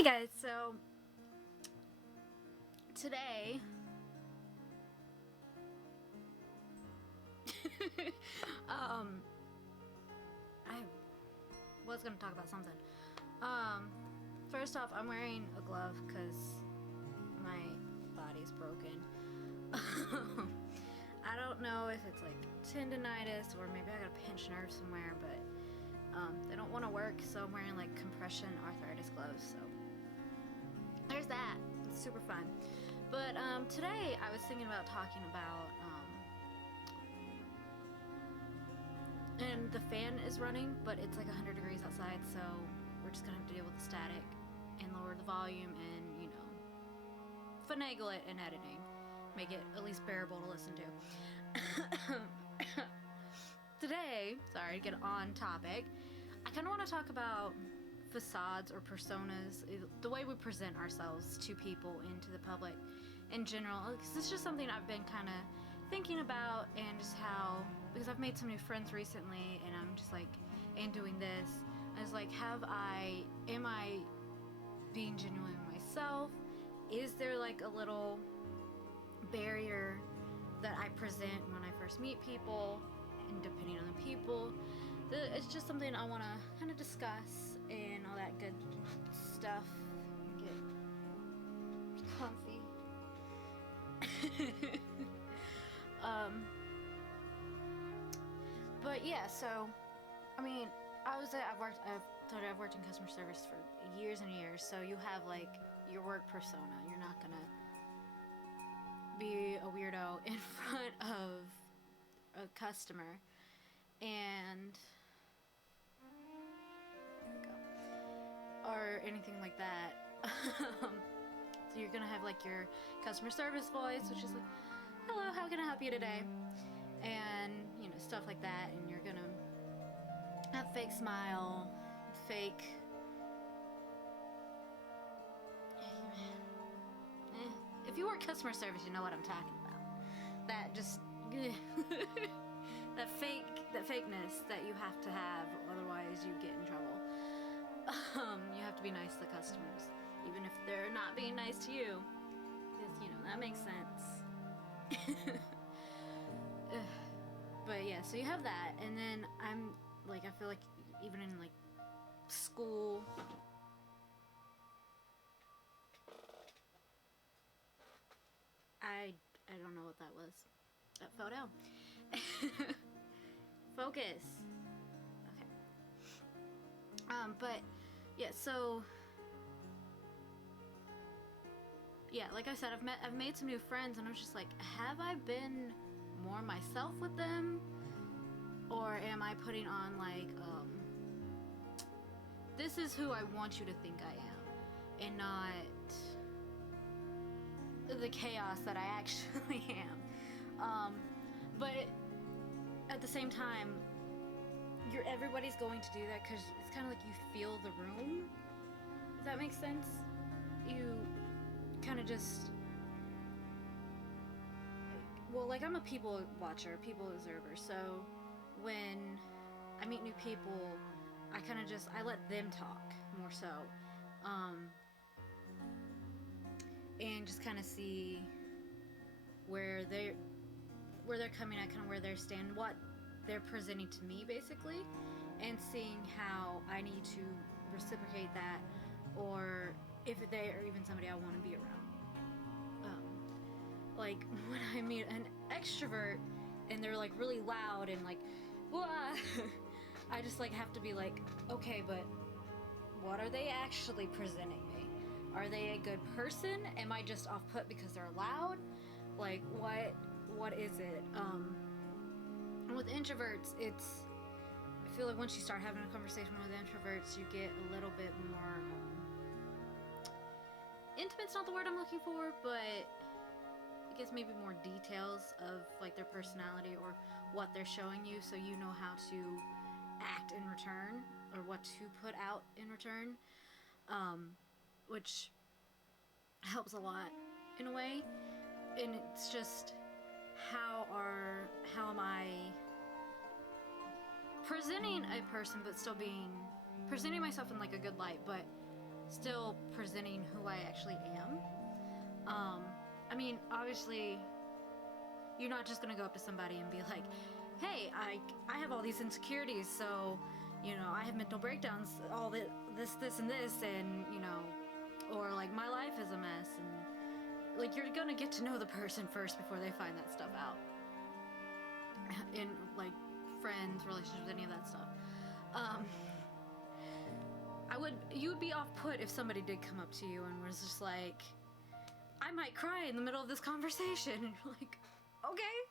Hey guys, so today I was gonna talk about something. First off, I'm wearing a glove because my body's broken. I don't know if it's like tendonitis or maybe I got a pinched nerve somewhere, but they don't want to work, so I'm wearing like compression arthritis gloves. So there's that. It's super fun. But today I was thinking about talking about and the fan is running, but it's like 100 degrees outside, so we're just gonna have to deal with the static and lower the volume and, you know, finagle it in editing. Make it at least bearable to listen to. Today, sorry to get on topic, I kind of want to talk about facades or personas, the way we present ourselves to people and to the public in general, because it's just something I've been kind of thinking about, and just how, because I've made some new friends recently, and I'm just like, and doing this, I was like, am I being genuine myself? Is there like a little barrier that I present when I first meet people, and depending on the people? It's just something I want to kind of discuss and all that good stuff. Get comfy. But yeah, so I mean, I've worked in customer service for years and years. So you have like your work persona. You're not gonna be a weirdo in front of a customer, and or anything like that. So you're gonna have like your customer service voice, which is like, hello, how can I help you today? And, you know, stuff like that. And you're gonna have fake smile, fake if you work customer service, you know what I'm talking about. That just that fakeness that you have to have, otherwise you get in trouble. You have to be nice to the customers, even if they're not being nice to you, because, you know, that makes sense. But yeah, so you have that, and then I'm like, I feel like even in like school, I don't know what that was. That fell down. Focus. Okay. But yeah, so yeah, like I said, I've made some new friends, and I'm just like, have I been more myself with them, or am I putting on like this is who I want you to think I am, and not the chaos that I actually am. But at the same time, everybody's going to do that because it's kind of like you feel the room. Does that make sense? You kind of just, well, like, I'm a people watcher, people observer, so when I meet new people, I let them talk more so, and just kind of see where they're coming at, kind of where they're standing, what they're presenting to me, basically, and seeing how I need to reciprocate that, or if they are even somebody I want to be around. Like when I meet an extrovert and they're like really loud and like, wah, I just like have to be like, okay, but what are they actually presenting me? Are they a good person? Am I just off put because they're loud? Like what is it? With introverts, I feel like once you start having a conversation with introverts, you get a little bit more intimate's not the word I'm looking for, but I guess maybe more details of like their personality or what they're showing you, so you know how to act in return, or what to put out in return, which helps a lot in a way. And it's just how am I presenting a person, but still presenting myself in like a good light, but still presenting who I actually am. I mean, obviously, you're not just gonna go up to somebody and be like, hey, I have all these insecurities, so, you know, I have mental breakdowns, all this, and this, and, you know, or like my life is a mess, and like you're gonna get to know the person first before they find that stuff out. In like friends, relationships, any of that stuff. You would be off put if somebody did come up to you and was just like, I might cry in the middle of this conversation, and you're like, okay.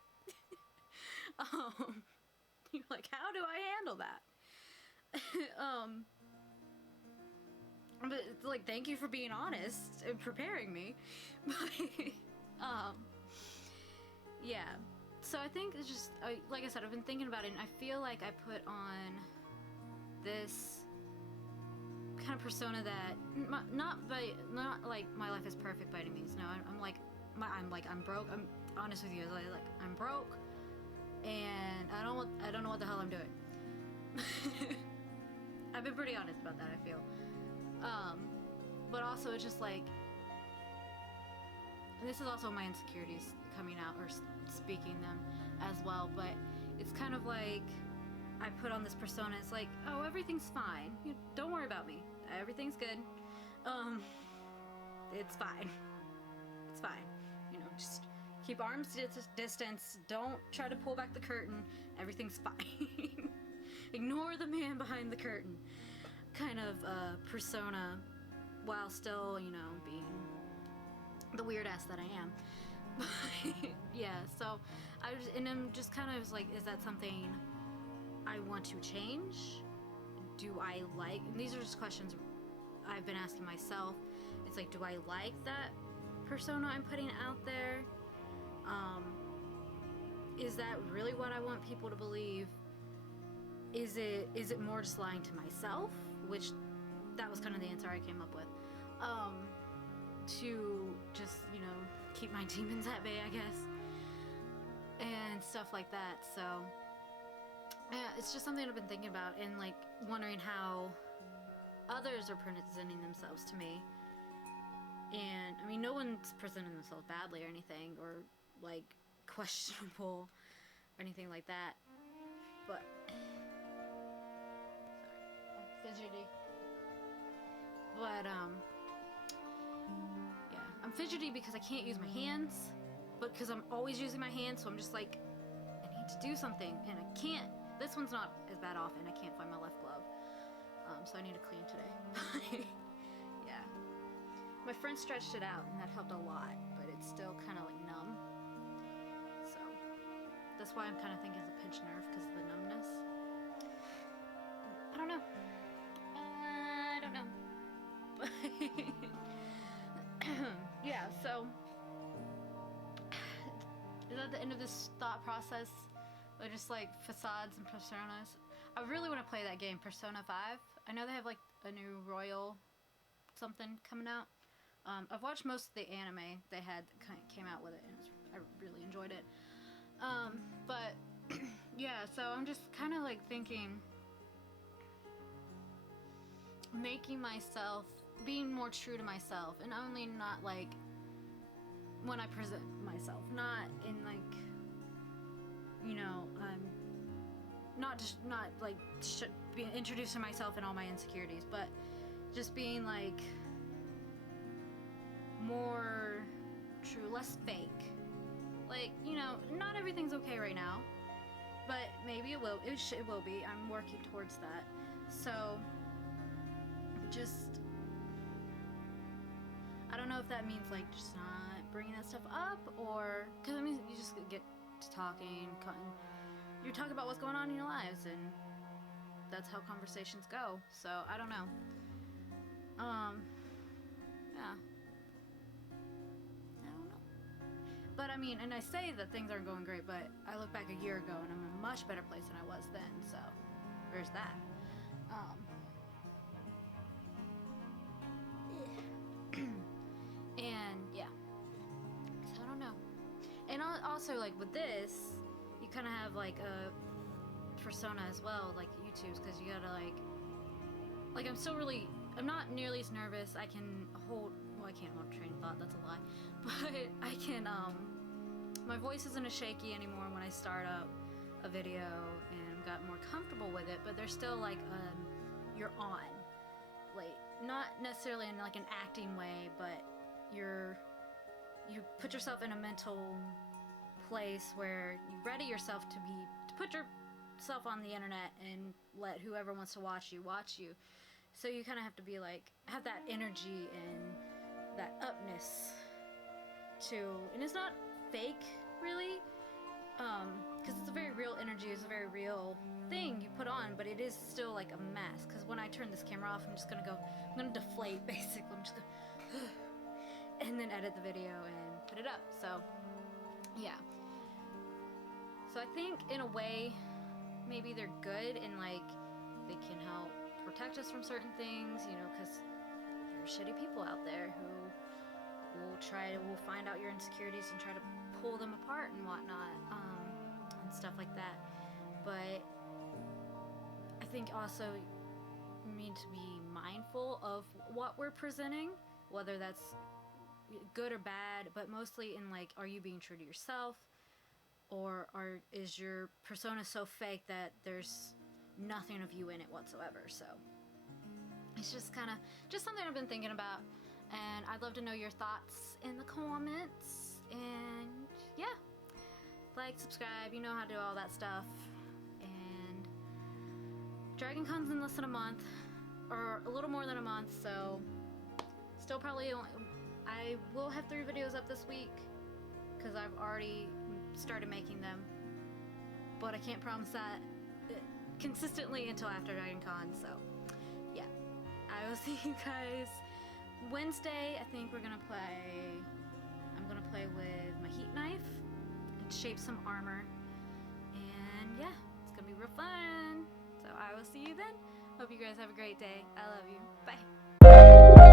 You're like, how do I handle that? But it's like, thank you for being honest and preparing me. But yeah. So I think it's just, like I said, I've been thinking about it, and I feel like I put on this kind of persona that not like my life is perfect by any means. No, I'm broke. I'm honest with you. I'm broke, and I don't know what the hell I'm doing. I've been pretty honest about that, I feel. But also it's just like, and this is also my insecurities coming out or speaking them as well, but it's kind of like I put on this persona. It's like, oh, everything's fine. Don't worry about me. Everything's good. It's fine. It's fine. You know, just keep arms distance. Don't try to pull back the curtain. Everything's fine. Ignore the man behind the curtain. Kind of persona, while still, you know, being the weird ass that I am. Yeah, so I'm just kind of like, is that something I want to change? Do I like, and these are just questions I've been asking myself. It's like, do I like that persona I'm putting out there? Is that really what I want people to believe? Is it more just lying to myself? Which, that was kind of the answer I came up with. To just, you know, keep my demons at bay, I guess. And stuff like that, so. Yeah, it's just something I've been thinking about, and like wondering how others are presenting themselves to me. And I mean, no one's presenting themselves badly or anything, or like questionable or anything like that. But sorry, I'm fidgety. But yeah, I'm fidgety because I can't use my hands, but because I'm always using my hands, so I'm just like, I need to do something, and I can't. This one's not as bad off, and I can't find my left glove. So I need to clean today. Yeah. My friend stretched it out, and that helped a lot, but it's still kind of like numb. So that's why I'm kind of thinking it's a pinched nerve, because of the numbness. I don't know. Yeah, so is that the end of this thought process? Or just like facades and personas? I really want to play that game, Persona 5. I know they have like a new Royal something coming out. I've watched most of the anime they had that came out with it, and I really enjoyed it. But yeah, so I'm just kind of like thinking, making myself, being more true to myself, and only not like when I present myself, not in like, you know, not like introducing myself and all my insecurities, but just being like more true, less fake. Like, you know, not everything's okay right now, but maybe it will. It will be. I'm working towards that. So just, I don't know if that means like just not bringing that stuff up, or because I mean, you just get to talking, you talk about what's going on in your lives, and that's how conversations go. So I don't know. Yeah. I don't know. But I mean, and I say that things aren't going great, but I look back a year ago and I'm in a much better place than I was then. So there's that. And yeah. So I don't know. And also, like with this, you kind of have like a persona as well, like YouTube's, because you gotta like I'm still really I'm not nearly as nervous. I can hold, well, I can't hold a train of thought, that's a lie, but I can, my voice isn't as shaky anymore when I start up a video and got more comfortable with it, but there's still like, you're on, like, not necessarily in like an acting way, but you put yourself in a mental place where you ready yourself to put yourself on the internet and let whoever wants to watch you. So you kind of have to be like, have that energy and that upness too. And it's not fake, really, because it's a very real energy, it's a very real thing you put on, but it is still like a mask. Because when I turn this camera off, I'm gonna deflate, basically. I'm just gonna and then edit the video and put it up. So yeah. So I think in a way, maybe they're good and like they can help protect us from certain things, you know, because there are shitty people out there who will find out your insecurities and try to pull them apart and whatnot, and stuff like that. But I think also we need to be mindful of what we're presenting, whether that's good or bad, but mostly in like, are you being true to yourself, or is your persona so fake that there's nothing of you in it whatsoever? So it's just kind of just something I've been thinking about, and I'd love to know your thoughts in the comments. And yeah, like, subscribe, you know how to do all that stuff. And Dragon Con's in less than a month, or a little more than a month, so still probably I will have 3 videos up this week because I've already started making them, but I can't promise that consistently until after Dragon Con. So yeah, I will see you guys Wednesday. I think I'm gonna play with my heat knife and shape some armor, and yeah, it's gonna be real fun. So I will see you then. Hope you guys have a great day. I love you. Bye.